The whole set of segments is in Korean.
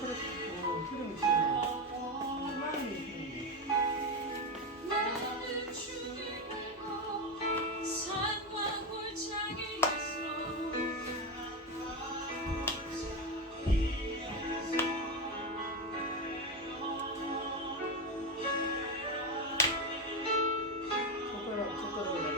그래. 흐름이 지금 마음이 나는 주님을 보 산과 골짜기 있어 젓가락으로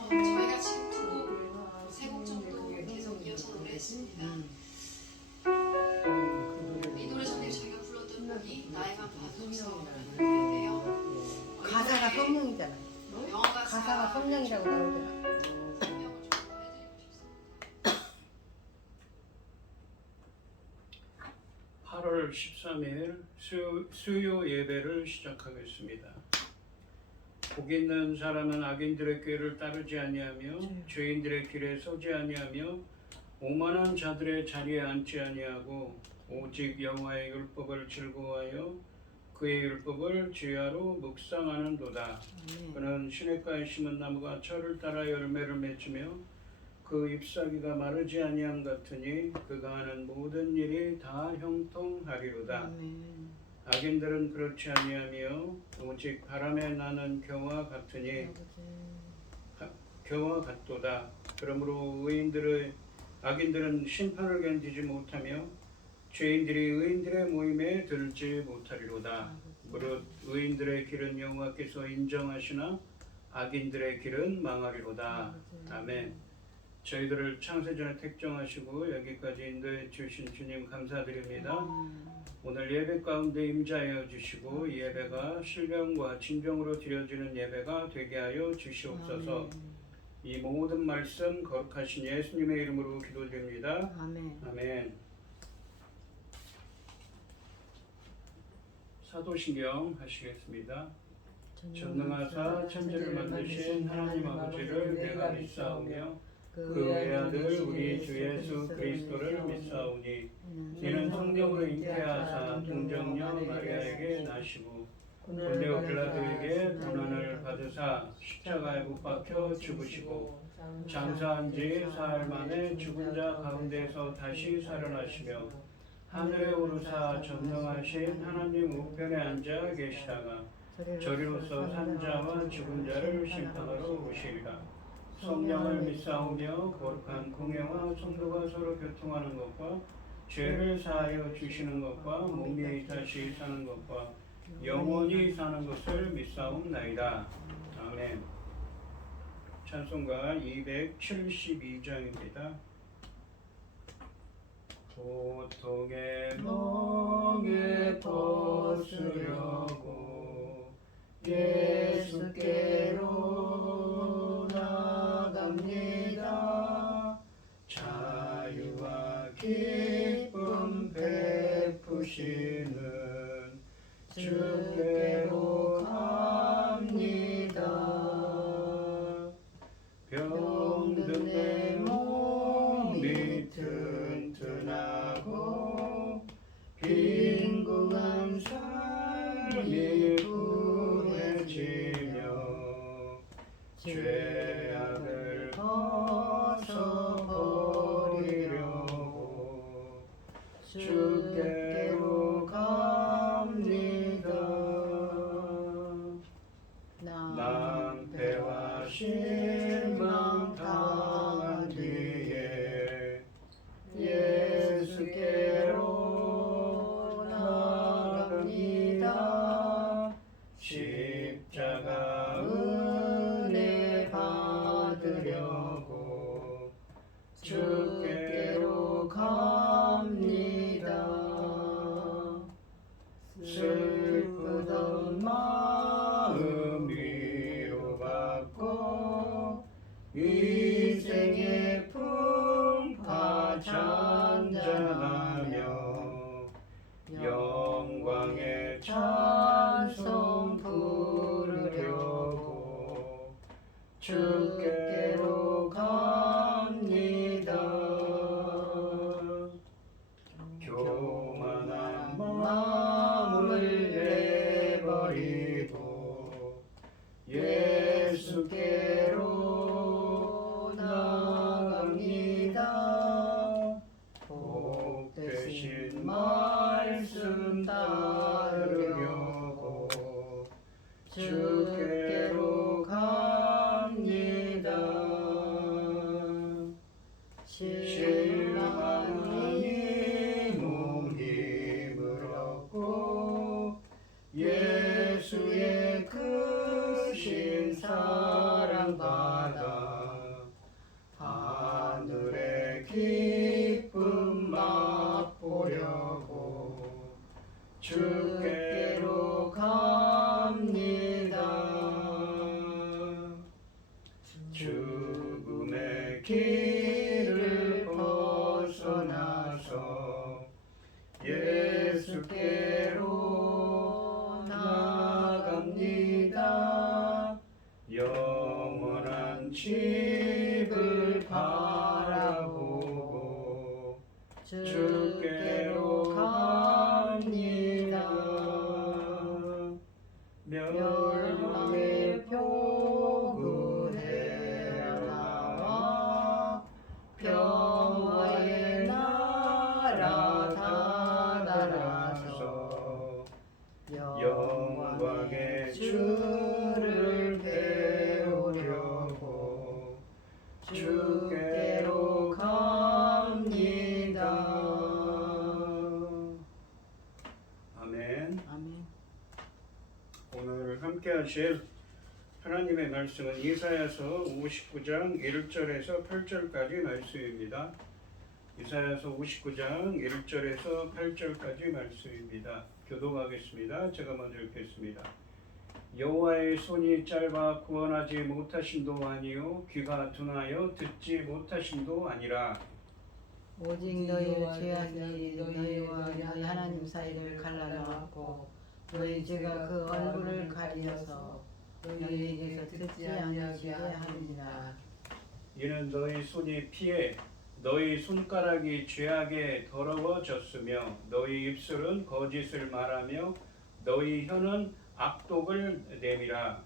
이렇게 저희가 지금 세 곡 정도 계속 이어서 노래했습니다. 이 노래 전에 저희가 불렀던 곡이 나에만 봐줘서라는 노래인데요. 가사가 성령이잖아. 영어 가사가 성령이라고 나오잖아. 설명을 좀 더 해드리고 싶습니다. 8월 13일 수요 예배를 시작하겠습니다. 복 있는 사람은 악인들의 꾀를 따르지 아니하며 죄인들의 길에 서지 아니하며 오만한 자들의 자리에 앉지 아니하고 오직 여호와의 율법을 즐거워하여 그의 율법을 주야로 묵상하는도다. 그는 시냇가에 심은 나무가 철을 따라 열매를 맺으며 그 잎사귀가 마르지 아니함 같으니 그가 하는 모든 일이 다 형통하리로다. 악인들은 그렇지 아니하며 오직 바람에 나는 겨와 같으니 겨와 같도다. 그러므로 악인들은 심판을 견디지 못하며 죄인들이 의인들의 모임에 들지 못하리로다. 무릇 의인들의 길은 여호와께서 인정하시나 악인들의 길은 망하리로다. 아멘. 저희들을 창세전에 택정하시고 여기까지 인도해 주신 주님 감사드립니다. 오늘 예배 가운데 임자하여 주시고 이 예배가 신령과 진정으로 드려지는 예배가 되게 하여 주시옵소서. 이 모든 말씀 거룩하신 예수님의 이름으로 기도드립니다. 아멘. 사도신경 하시겠습니다. 전능하사 천지를 만드신 하나님 아버지를 내가 믿사오며 그 외아들 우리 주 예수 그리스도를 믿사오니 이는 성령으로 잉태하사 동정녀 마리아에게 나시고 본디오 빌라도에게 고난을 받으사 십자가에 못 박혀 죽으시고 장사한 지 사흘 만에 죽은 자 가운데서 다시 살아나시며 하늘에 오르사 전능하신 하나님 우편에 앉아 계시다가 저리로서 산자와 죽은 자를 심판하러 오시리라. 성령을 믿사오며 거룩한 공예와 성도가 서로 교통하는 것과 죄를 사하여 주시는 것과 몸이 다시 사는 것과 영원히 사는 것을 믿사옵나이다. 아멘. 찬송가 272장입니다. 고통의 멍에 벗으려고 예수께로 나갑니다. 자유와 기쁨 베푸시는 주께로 갑니다. 병든 내 몸이 튼튼하고 빈궁한 삶이 구해지며 죄악을 벗어버리려고 주께로 갑니다. 낭패와 실망 당한 뒤에 예수께로 나갑니다. 십자가 은혜 받으려고 주께로 갑니다. 슬프던 마음 위로받고 인생의 풍파 잔잔함이 말씀 따르려고 주께로 갑니다. 실망하니 몸 힘을 얻고 예수의 크신 사랑 받아 하늘의 기쁨 맛보려고 주께로 갑니다. 죽음의 길을 벗어나서 예수께로 나갑니다. 영원한 집을 바라보고 주께로 갑니다. 멸망의 표구에 나와 평화의 나라 다다라서 영광의 주를 배우려고 주께로 갑니다. 아멘. 아멘. 오늘 함께 하실 하나님의 말씀은 이사야서 59장 1절에서 8절까지 말씀입니다. 이사야서 59장 1절에서 8절까지 말씀입니다. 교독하겠습니다. 제가 먼저 읽겠습니다. 여호와의 손이 짧아 구원하지 못하심도 아니요 귀가 둔하여 듣지 못하심도 아니라 오직 너희의 죄악이 너희와 너희 하나님 사이를 갈라놓았고 너희 죄가 그 얼굴을 가리어서 너희에게서 듣지 아니하게 하느니라. 이는 너희 손이 피해 너희 손가락이 죄악에 더러워졌으며 너희 입술은 거짓을 말하며 너희 혀는 악독을 내밀어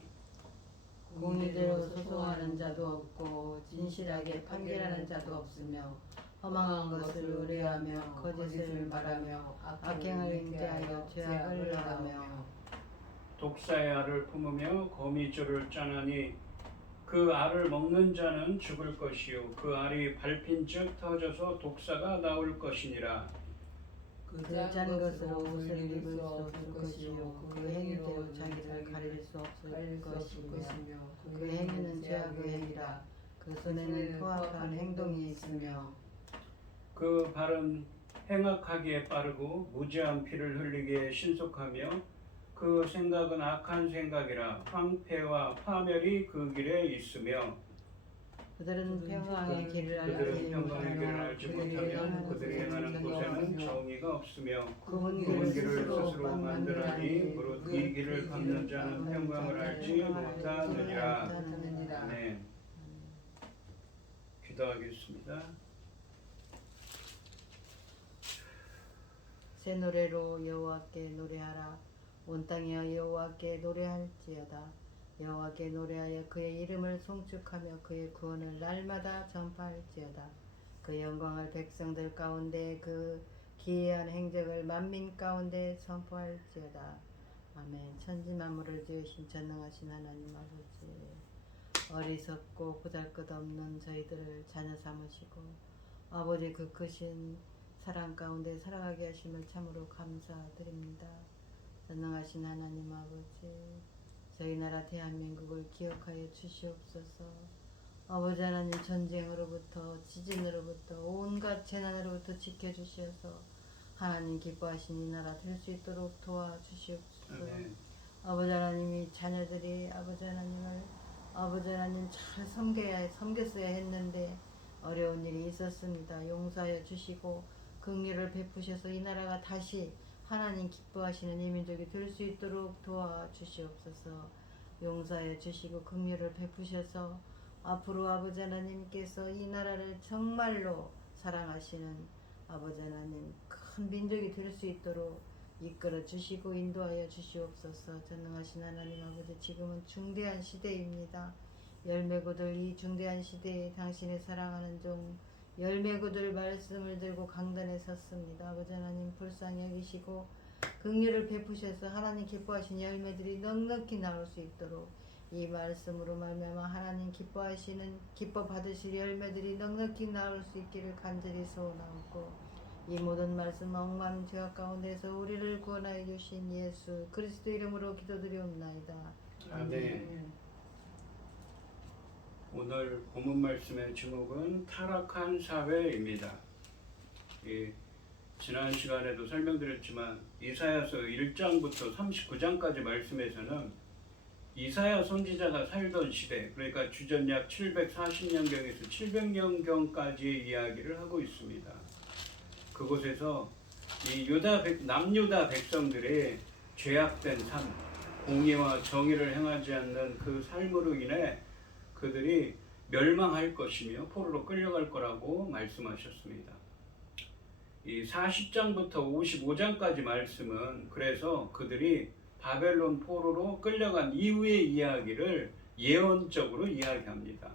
공의대로 소송하는 자도 없고 진실하게 판결하는 자도 없으며 허망한 것을 의뢰하며 거짓을 말하며 악행을 잉태하여 죄악을 말하며 독사의 알을 품으며 거미줄을 짜나니 그 알을 먹는 자는 죽을 것이요 그 알이 밟힌즉 터져서 독사가 나올 것이니라. 그 짠 것으로 옷을 입을 수 없을 것이요 그 행위대로 자기를 가릴 수 없을 것이며 그 행위는 죄악의 행위라. 그 손에는 포악한 행동이 있으며 그 발은 행악하기에 빠르고 무지한 피를 흘리기에 신속하며 그 생각은 악한 생각이라. 황폐와 파멸이 그 길에 있으며 그들은 평강의 길을 알지 못하며 그들이 행하는 곳에는 정의가 없으며 그분 그분 길을 길을 스스로 만들하니 무릇 이 길을 밟는 자는 평강을 알지 못하느니라. 아멘. 기도하겠습니다. 새 노래로 여호와께 노래하라. 온 땅이여 여호와께 노래할지어다. 여호와께 노래하여 그의 이름을 송축하며 그의 구원을 날마다 전파할지어다. 그 영광을 백성들 가운데 그 기이한 행적을 만민 가운데 선포할지어다. 아멘. 천지 만물을 지으신 전능하신 하나님 아버지, 어리석고 보잘것없는 저희들을 자녀 삼으시고 아버지 그 크신 사랑 가운데 살아가게 하심을 참으로 감사드립니다. 전능하신 하나님 아버지, 저희 나라 대한민국을 기억하여 주시옵소서. 아버지 하나님, 전쟁으로부터 지진으로부터 온갖 재난으로부터 지켜주시어서 하나님 기뻐하신 이 나라 될 수 있도록 도와주시옵소서. 아멘. 아버지 하나님이 자녀들이 아버지 하나님을 아버지 하나님 잘 섬겼어야 했는데 어려운 일이 있었습니다. 용서하여 주시고 긍휼을 베푸셔서 이 나라가 다시 하나님 기뻐하시는 이 민족이 될 수 있도록 도와주시옵소서. 용서하여 주시고 긍휼을 베푸셔서 앞으로 아버지 하나님께서 이 나라를 정말로 사랑하시는 아버지 하나님 큰 민족이 될 수 있도록 이끌어 주시고 인도하여 주시옵소서. 전능하신 하나님 아버지, 지금은 중대한 시대입니다. 열매고들 이 중대한 시대에 당신의 사랑하는 종 열매 거둘 말씀을 들고 강단에 섰습니다. 아버지 하나님 불쌍히 여기시고 긍휼을 베푸셔서 하나님 기뻐하신 열매들이 넉넉히 나올 수 있도록 이 말씀으로 말미암아 하나님 기뻐 받으실 열매들이 넉넉히 나올 수 있기를 간절히 소원하고 이 모든 말씀 엉망 죄악 가운데서 우리를 구원하여 주신 예수 그리스도 이름으로 기도드리옵나이다. 아멘. 오늘 본문 말씀의 제목은 타락한 사회입니다. 지난 시간에도 설명드렸지만 이사야서 1장부터 39장까지 말씀에서는 이사야 선지자가 살던 시대, 그러니까 주전 약 740년경에서 700년경까지의 이야기를 하고 있습니다. 그곳에서 이 남유다 백성들의 죄악된 삶, 공의와 정의를 행하지 않는 그 삶으로 인해 그들이 멸망할 것이며 포로로 끌려갈 거라고 말씀하셨습니다. 이 40장부터 55장까지 말씀은 그래서 그들이 바벨론 포로로 끌려간 이후의 이야기를 예언적으로 이야기합니다.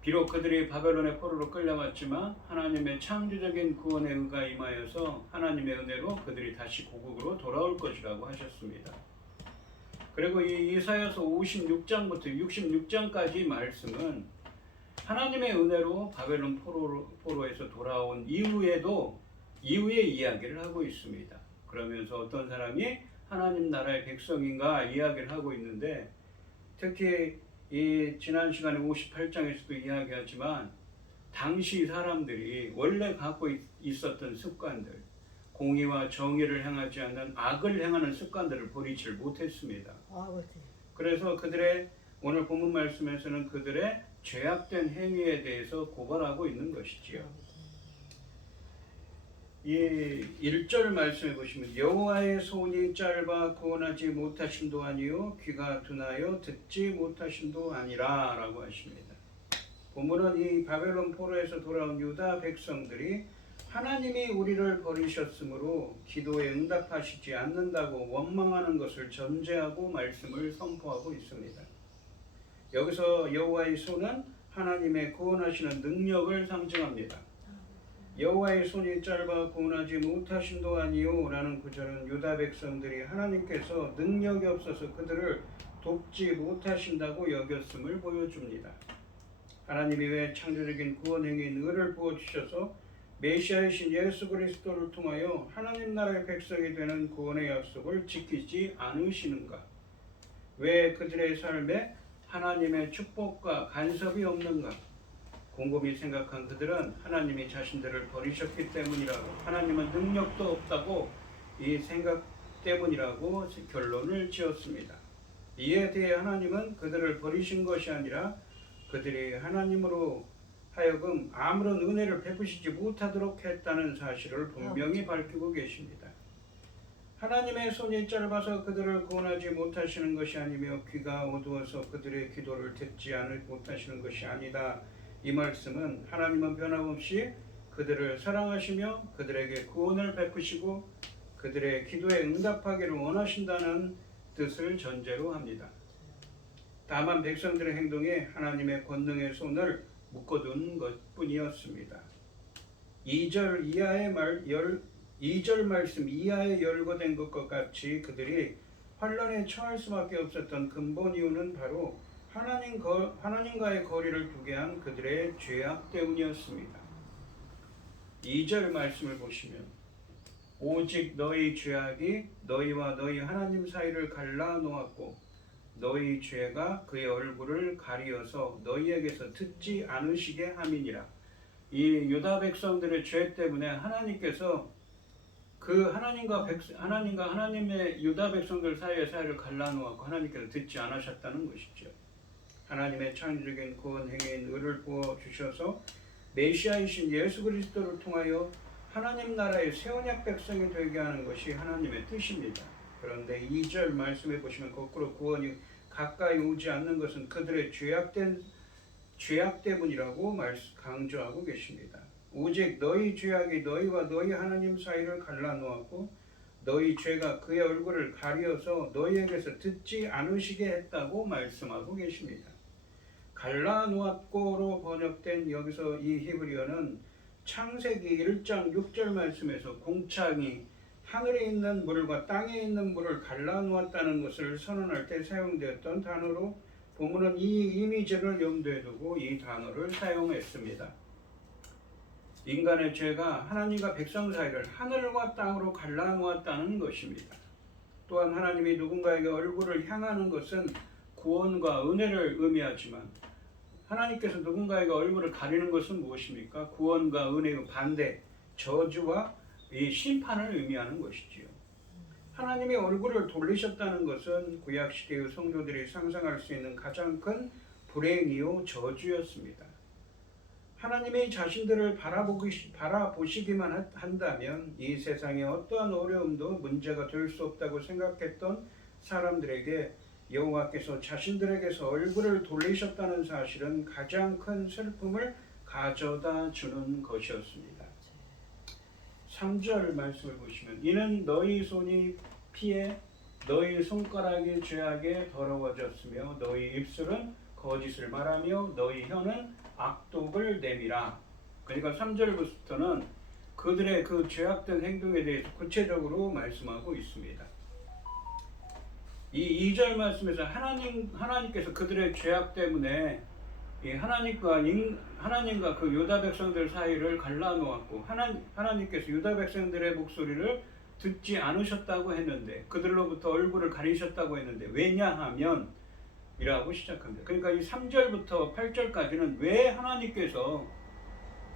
비록 그들이 바벨론의 포로로 끌려갔지만 하나님의 창조적인 구원의 은가 임하여서 하나님의 은혜로 그들이 다시 고국으로 돌아올 것이라고 하셨습니다. 그리고 이 이사야서 56장부터 66장까지 말씀은 하나님의 은혜로 바벨론 포로에서 돌아온 이후의 이야기를 하고 있습니다. 그러면서 어떤 사람이 하나님 나라의 백성인가 이야기를 하고 있는데 특히 이 지난 시간에 58장에서도 이야기하지만 당시 사람들이 원래 갖고 있었던 습관들, 공의와 정의를 행하지 않는 악을 행하는 습관들을 버리지 못했습니다. 그래서 그들의 오늘 본문 말씀에서는 그들의 죄악된 행위에 대해서 고발하고 있는 것이지요. 이 1절 말씀해 보시면 여호와의 손이 짧아 구원하지 못하심도 아니요 귀가 둔하여 듣지 못하심도 아니라 라고 하십니다. 본문은 이 바벨론 포로에서 돌아온 유다 백성들이 하나님이 우리를 버리셨으므로 기도에 응답하시지 않는다고 원망하는 것을 전제하고 말씀을 선포하고 있습니다. 여기서 여호와의 손은 하나님의 구원하시는 능력을 상징합니다. 여호와의 손이 짧아 구원하지 못하심도 아니요 라는 구절은 유다 백성들이 하나님께서 능력이 없어서 그들을 돕지 못하신다고 여겼음을 보여줍니다. 하나님이 왜 창조적인 구원 행위인 의를 부어주셔서 메시아이신 예수 그리스도를 통하여 하나님 나라의 백성이 되는 구원의 약속을 지키지 않으시는가? 왜 그들의 삶에 하나님의 축복과 간섭이 없는가? 곰곰이 생각한 그들은 하나님이 자신들을 버리셨기 때문이라고, 하나님은 능력도 없다고 이 생각 때문이라고 결론을 지었습니다. 이에 대해 하나님은 그들을 버리신 것이 아니라 그들이 하나님으로 하여금 아무런 은혜를 베푸시지 못하도록 했다는 사실을 분명히 밝히고 계십니다. 하나님의 손이 짧아서 그들을 구원하지 못하시는 것이 아니며 귀가 어두워서 그들의 기도를 듣지 못하시는 것이 아니다. 이 말씀은 하나님은 변함없이 그들을 사랑하시며 그들에게 구원을 베푸시고 그들의 기도에 응답하기를 원하신다는 뜻을 전제로 합니다. 다만 백성들의 행동에 하나님의 권능의 손을 묶어둔 것뿐이었습니다. 2절 말씀 이하에 열거된 것과 같이 그들이 환란에 처할 수밖에 없었던 근본 이유는 바로 하나님과의 거리를 두게 한 그들의 죄악 때문이었습니다. 2절 말씀을 보시면 오직 너희 죄악이 너희와 너희 하나님 사이를 갈라놓았고 너희 죄가 그의 얼굴을 가리어서 너희에게서 듣지 않으시게 함이니라. 이 유다 백성들의 죄 때문에 하나님께서 그 하나님과 하나님의 유다 백성들 사이의 사이를 갈라놓았고 하나님께서 듣지 않으셨다는 것이죠. 하나님의 창조적인 구원 행위인 의를 부어 주셔서 메시아이신 예수 그리스도를 통하여 하나님 나라의 새 언약 백성이 되게 하는 것이 하나님의 뜻입니다. 그런데 2절 말씀해 보시면 거꾸로 구원이 가까이 오지 않는 것은 그들의 죄악 때문이라고 강조하고 계십니다. 오직 너희 죄악이 너희와 너희 하나님 사이를 갈라놓았고 너희 죄가 그의 얼굴을 가리어서 너희에게서 듣지 않으시게 했다고 말씀하고 계십니다. 갈라놓았고로 번역된 여기서 이 히브리어는 창세기 1장 6절 말씀에서 공창이 하늘에 있는 물과 땅에 있는 물을 갈라놓았다는 것을 선언할 때 사용되었던 단어로 본문은 이 이미지를 염두에 두고 이 단어를 사용했습니다. 인간의 죄가 하나님과 백성 사이를 하늘과 땅으로 갈라놓았다는 것입니다. 또한 하나님이 누군가에게 얼굴을 향하는 것은 구원과 은혜를 의미하지만 하나님께서 누군가에게 얼굴을 가리는 것은 무엇입니까? 구원과 은혜의 반대, 저주와 이 심판을 의미하는 것이지요. 하나님이 얼굴을 돌리셨다는 것은 구약시대의 성도들이 상상할 수 있는 가장 큰 불행이요 저주였습니다. 하나님이 자신들을 바라보시기만 한다면 이 세상에 어떠한 어려움도 문제가 될 수 없다고 생각했던 사람들에게 여호와께서 자신들에게서 얼굴을 돌리셨다는 사실은 가장 큰 슬픔을 가져다 주는 것이었습니다. 3절 말씀을 보시면 이는 너희 손이 피해 너희 손가락이 죄악에 더러워졌으며 너희 입술은 거짓을 말하며 너희 혀는 악독을 내밀어. 그러니까 3절부터는 그들의 그 죄악된 행동에 대해서 구체적으로 말씀하고 있습니다. 이 2절 말씀에서 하나님께서 그들의 죄악 때문에 하나님과 그 유다 백성들 사이를 갈라놓았고 하나님께서 유다 백성들의 목소리를 듣지 않으셨다고 했는데 그들로부터 얼굴을 가리셨다고 했는데 왜냐하면 이라고 시작합니다. 그러니까 이 3절부터 8절까지는 왜 하나님께서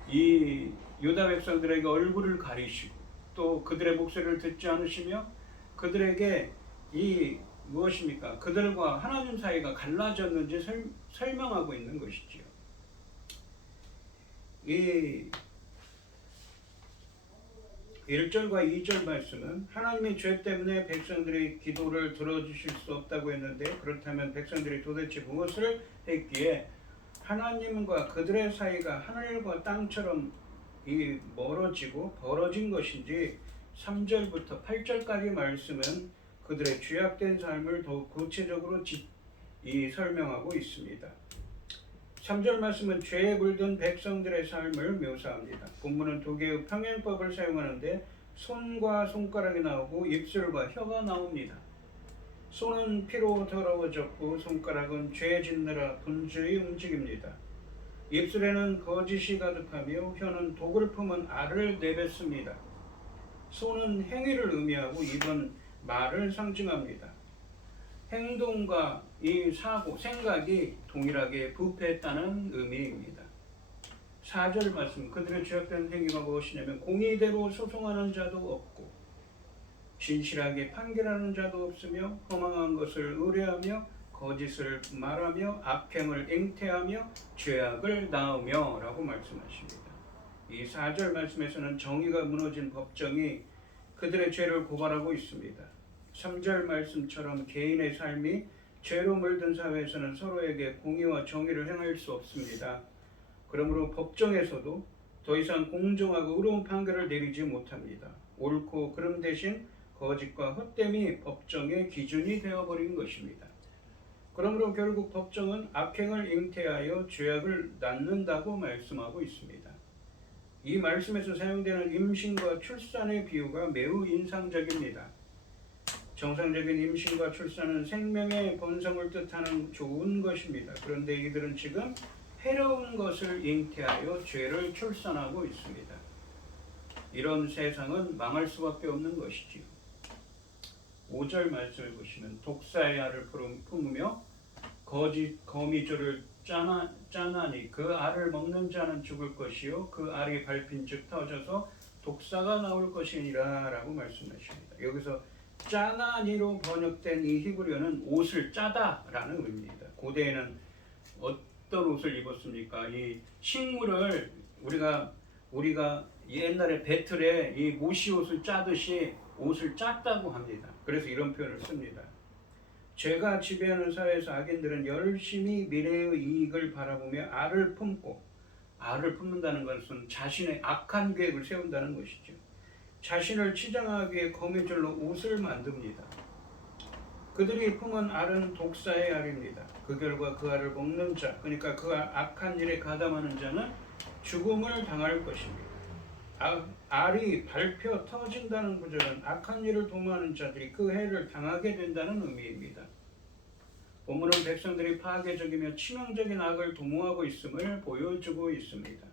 이 유다 백성들에게 얼굴을 가리시고 또 그들의 목소리를 듣지 않으시며 그들에게 이 무엇입니까? 그들과 하나님 사이가 갈라졌는지 설명하고 있는 것이지요. 이 1절과 2절 말씀은 하나님의 죄 때문에 백성들의 기도를 들어주실 수 없다고 했는데 그렇다면 백성들이 도대체 무엇을 했기에 하나님과 그들의 사이가 하늘과 땅처럼 멀어지고 벌어진 것인지 3절부터 8절까지 말씀은 그들의 죄악된 삶을 더욱 구체적으로 설명하고 있습니다. 3절 말씀은 죄에 물든 백성들의 삶을 묘사합니다. 본문은 두 개의 평행법을 사용하는데 손과 손가락이 나오고 입술과 혀가 나옵니다. 손은 피로 더러워졌고 손가락은 죄 짓느라 분주히 움직입니다. 입술에는 거짓이 가득하며 혀는 독을 품은 알을 내뱉습니다. 손은 행위를 의미하고 입은 말을 상징합니다. 행동과 이 생각이 동일하게 부패했다는 의미입니다. 4절 말씀, 그들의 죄악된 행위가 무엇이냐면 공의대로 소송하는 자도 없고 진실하게 판결하는 자도 없으며 허망한 것을 의뢰하며 거짓을 말하며 악행을 잉태하며 죄악을 낳으며 라고 말씀하십니다. 이 4절 말씀에서는 정의가 무너진 법정이 그들의 죄를 고발하고 있습니다. 3절 말씀처럼 개인의 삶이 죄로 물든 사회에서는 서로에게 공의와 정의를 행할 수 없습니다. 그러므로 법정에서도 더 이상 공정하고 의로운 판결을 내리지 못합니다. 옳고 그름 대신 거짓과 헛됨이 법정의 기준이 되어버린 것입니다. 그러므로 결국 법정은 악행을 잉태하여 죄악을 낳는다고 말씀하고 있습니다. 이 말씀에서 사용되는 임신과 출산의 비유가 매우 인상적입니다. 정상적인 임신과 출산은 생명의 번성을 뜻하는 좋은 것입니다. 그런데 이들은 지금 해로운 것을 잉태하여 죄를 출산하고 있습니다. 이런 세상은 망할 수밖에 없는 것이지요. 5절 말씀을 보시면 독사의 알을 품으며 거미줄을 짜나니 그 알을 먹는 자는 죽을 것이요 그 알이 밟힌즉 터져서 독사가 나올 것이니라 라고 말씀하십니다. 여기서 짜나니로 번역된 이 히브리어는 옷을 짜다라는 의미입니다. 고대에는 어떤 옷을 입었습니까? 이 식물을 우리가 옛날에 배틀에 이 모시옷을 짜듯이 옷을 짰다고 합니다. 그래서 이런 표현을 씁니다. 죄가 지배하는 사회에서 악인들은 열심히 미래의 이익을 바라보며 알을 품는다는 것은 자신의 악한 계획을 세운다는 것이죠. 자신을 치장하기 위해 거미줄로 옷을 만듭니다. 그들이 품은 알은 독사의 알입니다. 그 결과 그 알을 먹는 자, 그러니까 그 악한 일에 가담하는 자는 죽음을 당할 것입니다. 알이 밟혀 터진다는 구절은 악한 일을 도모하는 자들이 그 해를 당하게 된다는 의미입니다. 본문은 백성들이 파괴적이며 치명적인 악을 도모하고 있음을 보여주고 있습니다.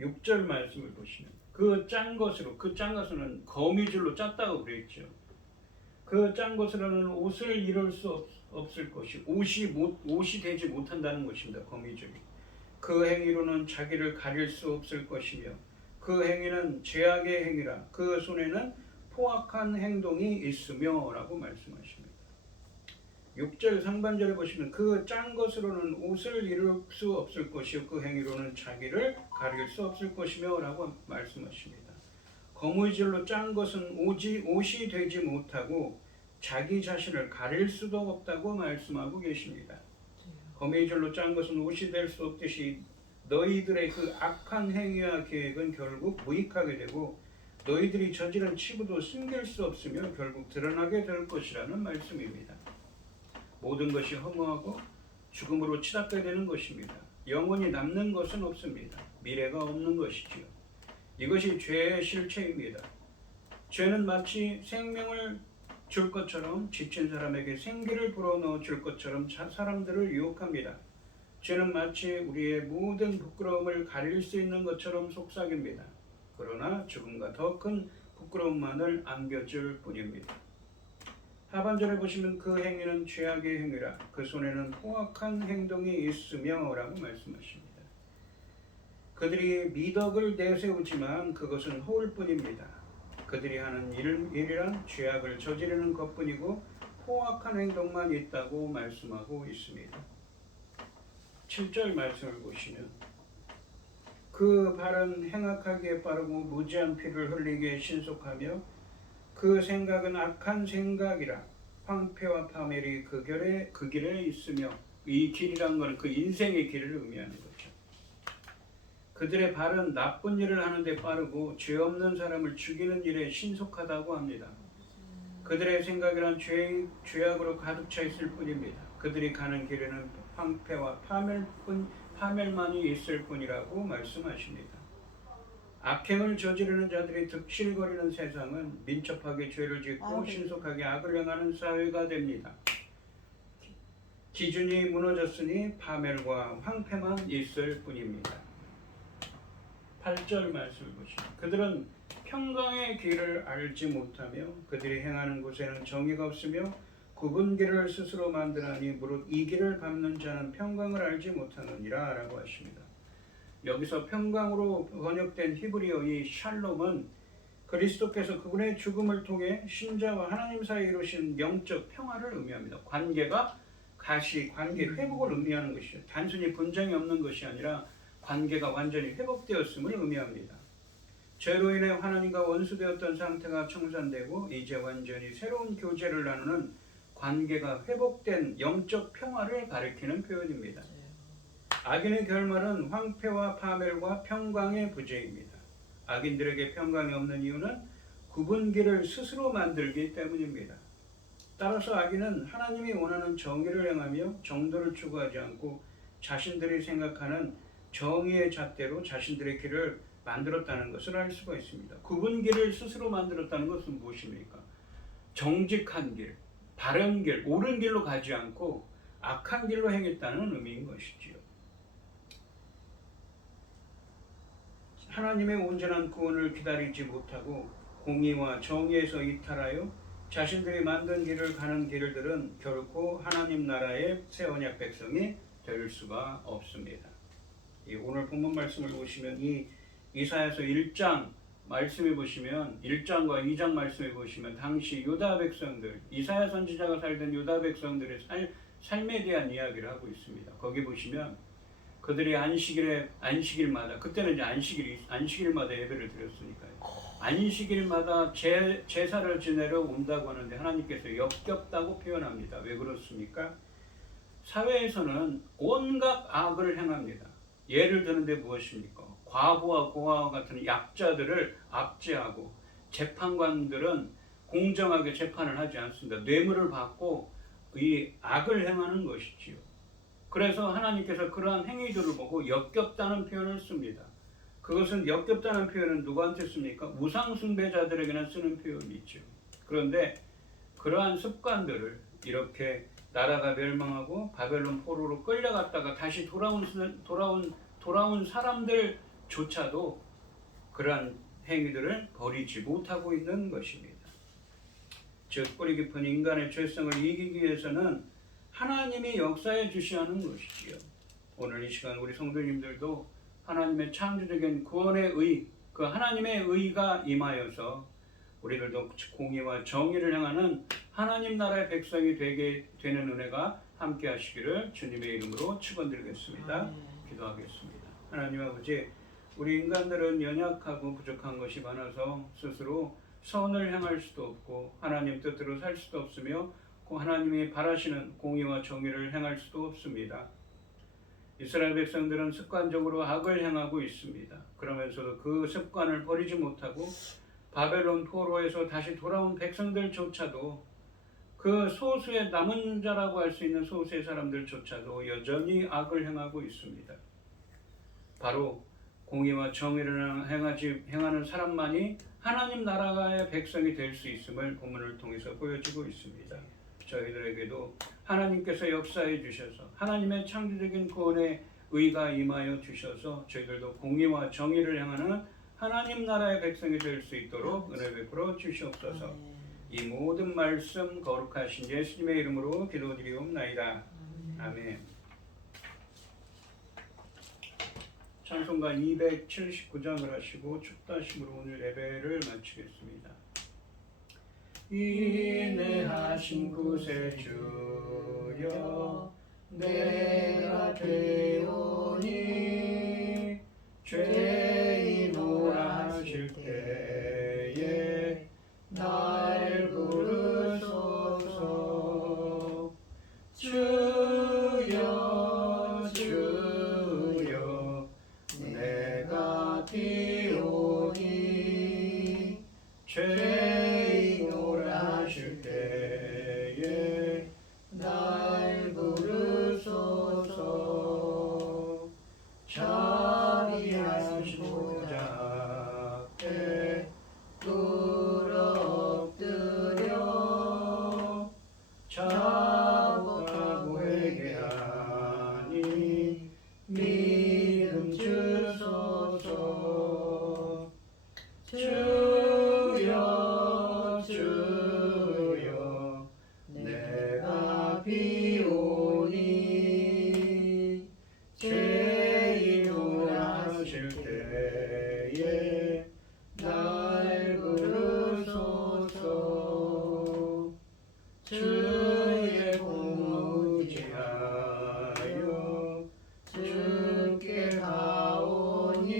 6절 말씀을 보시면 그 짠 것으로는 거미줄로 짰다고 그랬죠. 그 짠 것으로는 옷을 이룰 수 없을 것이 옷이 되지 못한다는 것입니다. 거미줄이. 그 행위로는 자기를 가릴 수 없을 것이며 그 행위는 죄악의 행위라 그 손에는 포악한 행동이 있으며 라고 말씀하십니다. 6절 상반절에 보시면 그 짠 것으로는 옷을 이룰 수 없을 것이요 그 행위로는 자기를 가릴 수 없을 것이며 라고 말씀하십니다. 거미줄로 짠 것은 옷이 되지 못하고 자기 자신을 가릴 수도 없다고 말씀하고 계십니다. 거미줄로 짠 것은 옷이 될 수 없듯이 너희들의 그 악한 행위와 계획은 결국 무익하게 되고 너희들이 저지른 치부도 숨길 수 없으며 결국 드러나게 될 것이라는 말씀입니다. 모든 것이 허무하고 죽음으로 치닫게 되는 것입니다. 영원히 남는 것은 없습니다. 미래가 없는 것이지요. 이것이 죄의 실체입니다. 죄는 마치 생명을 줄 것처럼 지친 사람에게 생기를 불어넣어 줄 것처럼 사람들을 유혹합니다. 죄는 마치 우리의 모든 부끄러움을 가릴 수 있는 것처럼 속삭입니다. 그러나 죽음과 더 큰 부끄러움만을 안겨줄 뿐입니다. 하반절에 보시면 그 행위는 죄악의 행위라 그 손에는 포악한 행동이 있으며 라고 말씀하십니다. 그들이 미덕을 내세우지만 그것은 허울뿐입니다. 그들이 하는 일이란 죄악을 저지르는 것뿐이고 포악한 행동만 있다고 말씀하고 있습니다. 7절 말씀을 보시면 그 발은 행악하기에 빠르고 무지한 피를 흘리기에 신속하며 그 생각은 악한 생각이라 황폐와 파멸이 그 길에 있으며 이 길이란 것은 그 인생의 길을 의미하는 거죠. 그들의 발은 나쁜 일을 하는데 빠르고 죄 없는 사람을 죽이는 일에 신속하다고 합니다. 그들의 생각이란 죄악으로 가득 차 있을 뿐입니다. 그들이 가는 길에는 황폐와 파멸만이 있을 뿐이라고 말씀하십니다. 악행을 저지르는 자들이 득실거리는 세상은 민첩하게 죄를 짓고 신속하게 악을 행하는 사회가 됩니다. 기준이 무너졌으니 파멸과 황폐만 있을 뿐입니다. 8절 말씀을 보시면 그들은 평강의 길을 알지 못하며 그들이 행하는 곳에는 정의가 없으며 굽은 길을 스스로 만드나니 무릇 이 길을 밟는 자는 평강을 알지 못하느니라 라고 하십니다. 여기서 평강으로 번역된 히브리어 이 샬롬은 그리스도께서 그분의 죽음을 통해 신자와 하나님 사이에 이루신 영적 평화를 의미합니다. 관계 회복을 의미하는 것이죠. 단순히 분쟁이 없는 것이 아니라 관계가 완전히 회복되었음을 의미합니다. 죄로 인해 하나님과 원수되었던 상태가 청산되고 이제 완전히 새로운 교제를 나누는 관계가 회복된 영적 평화를 가리키는 표현입니다. 악인의 결말은 황폐와 파멸과 평강의 부재입니다. 악인들에게 평강이 없는 이유는 굽은 길을 스스로 만들기 때문입니다. 따라서 악인은 하나님이 원하는 정의를 행하며 정도를 추구하지 않고 자신들이 생각하는 정의의 잣대로 자신들의 길을 만들었다는 것을 알 수가 있습니다. 굽은 길을 스스로 만들었다는 것은 무엇입니까? 정직한 길, 바른 길, 옳은 길로 가지 않고 악한 길로 행했다는 의미인 것이지요. 하나님의 온전한 구원을 기다리지 못하고 공의와 정의에서 이탈하여 자신들이 만든 길을 가는 길들은 결코 하나님 나라의 새 언약 백성이 될 수가 없습니다. 오늘 본문 말씀을 보시면 이 이사야서 1장 말씀해 보시면 1장과 2장 말씀해 보시면 당시 유다 백성들, 이사야 선지자가 살던 유다 백성들의 삶에 대한 이야기를 하고 있습니다. 거기 보시면 그들이 안식일마다 그때는 이제 안식일마다 예배를 드렸으니까요. 안식일마다 제사를 지내러 온다고 하는데 하나님께서 역겹다고 표현합니다. 왜 그렇습니까? 사회에서는 온갖 악을 행합니다. 예를 드는데 무엇입니까? 과부와 고아와 같은 약자들을 압제하고 재판관들은 공정하게 재판을 하지 않습니다. 뇌물을 받고 이 악을 행하는 것이지요. 그래서 하나님께서 그러한 행위들을 보고 역겹다는 표현을 씁니다. 그것은 역겹다는 표현은 누구한테 씁니까? 우상숭배자들에게나 쓰는 표현이죠. 그런데 그러한 습관들을 이렇게 나라가 멸망하고 바벨론 포로로 끌려갔다가 다시 돌아온 사람들조차도 그러한 행위들을 버리지 못하고 있는 것입니다. 즉 뿌리 깊은 인간의 죄성을 이기기 위해서는 하나님이 역사해 주셔야 하는 것이지요. 오늘 이 시간 우리 성도님들도 하나님의 창조적인 구원의 의, 그 하나님의 의가 임하여서 우리들도 공의와 정의를 향하는 하나님 나라의 백성이 되게 되는 은혜가 함께 하시기를 주님의 이름으로 축원드리겠습니다. 기도하겠습니다. 하나님 아버지, 우리 인간들은 연약하고 부족한 것이 많아서 스스로 선을 행할 수도 없고 하나님 뜻대로 살 수도 없으며 하나님이 바라시는 공의와 정의를 행할 수도 없습니다. 이스라엘 백성들은 습관적으로 악을 행하고 있습니다. 그러면서도 그 습관을 버리지 못하고 바벨론 포로에서 다시 돌아온 백성들조차도 그 소수의 남은 자라고 할 수 있는 소수의 사람들조차도 여전히 악을 행하고 있습니다. 바로 공의와 정의를 행하는 사람만이 하나님 나라의 백성이 될 수 있음을 본문을 통해서 보여주고 있습니다. 저희들에게도 하나님께서 역사해 주셔서 하나님의 창조적인 구원의 의가 임하여 주셔서 저희들도 공의와 정의를 향하는 하나님 나라의 백성이 될 수 있도록 은혜 베풀어 주시옵소서. 이 모든 말씀 거룩하신 예수님의 이름으로 기도드리옵나이다. 아멘. 찬송가 279장을 하시고 축도하심으로 오늘 예배를 마치겠습니다. 인내하신 구세주여 내가 배우니 죄인오라 하실 때에 날 부르소서. 주여 주여 내가 비오니 죄인오라 하실 때에 날 부르소서. 자비하신 보좌 앞에 꿇어 엎드려 자복하고 회개하니 믿음 주소서. 주여 주여 내가 비오니 죄인오라 하실 때에 날 부르소서. 주의 공 의지하여 주께 가오니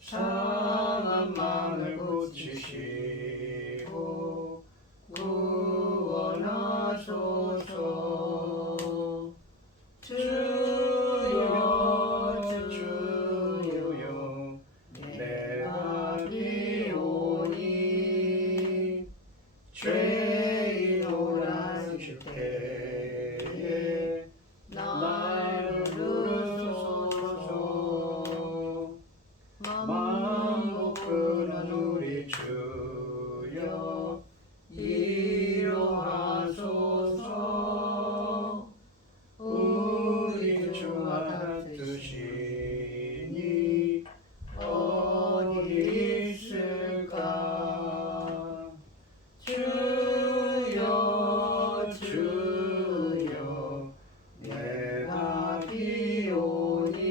상한 마음을 고치시고 구원하소서. 주여 주여 내가 비오니 죄인오라 하실 때에 날 부르소서. 마음 높은 우리 주여 이로하소서. 우리 주와 같으시니 어디 있을까. 주여 주여 내가 비오니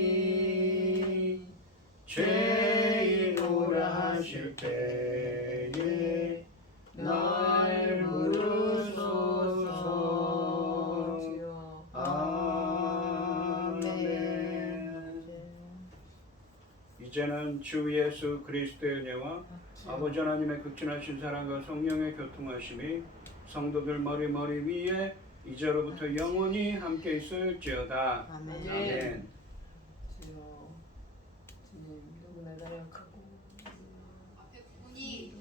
죄인오라 하실 때에 날 부르소서. 아멘. 이제는 주 예수 그리스도의 은혜와 아버지 하나님의 극진하신 사랑과 성령의 교통하심이 성도들 머리 위에 이제로부터 영원히 함께 있을지어다. 아멘. 아멘. 주여 주님 너무나 나약하고 앞에 부분이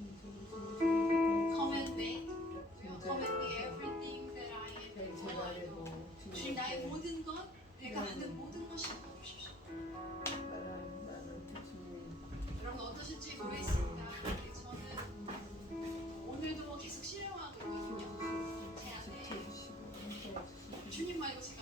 주님 나의 모든 것, 내가 하는 모든 것이 주십시오. 여러분 어떠신지 모르겠습니다. 근데 저는 오늘도 계속 실행하고 있거든요. 제 안에 주님 말고 제가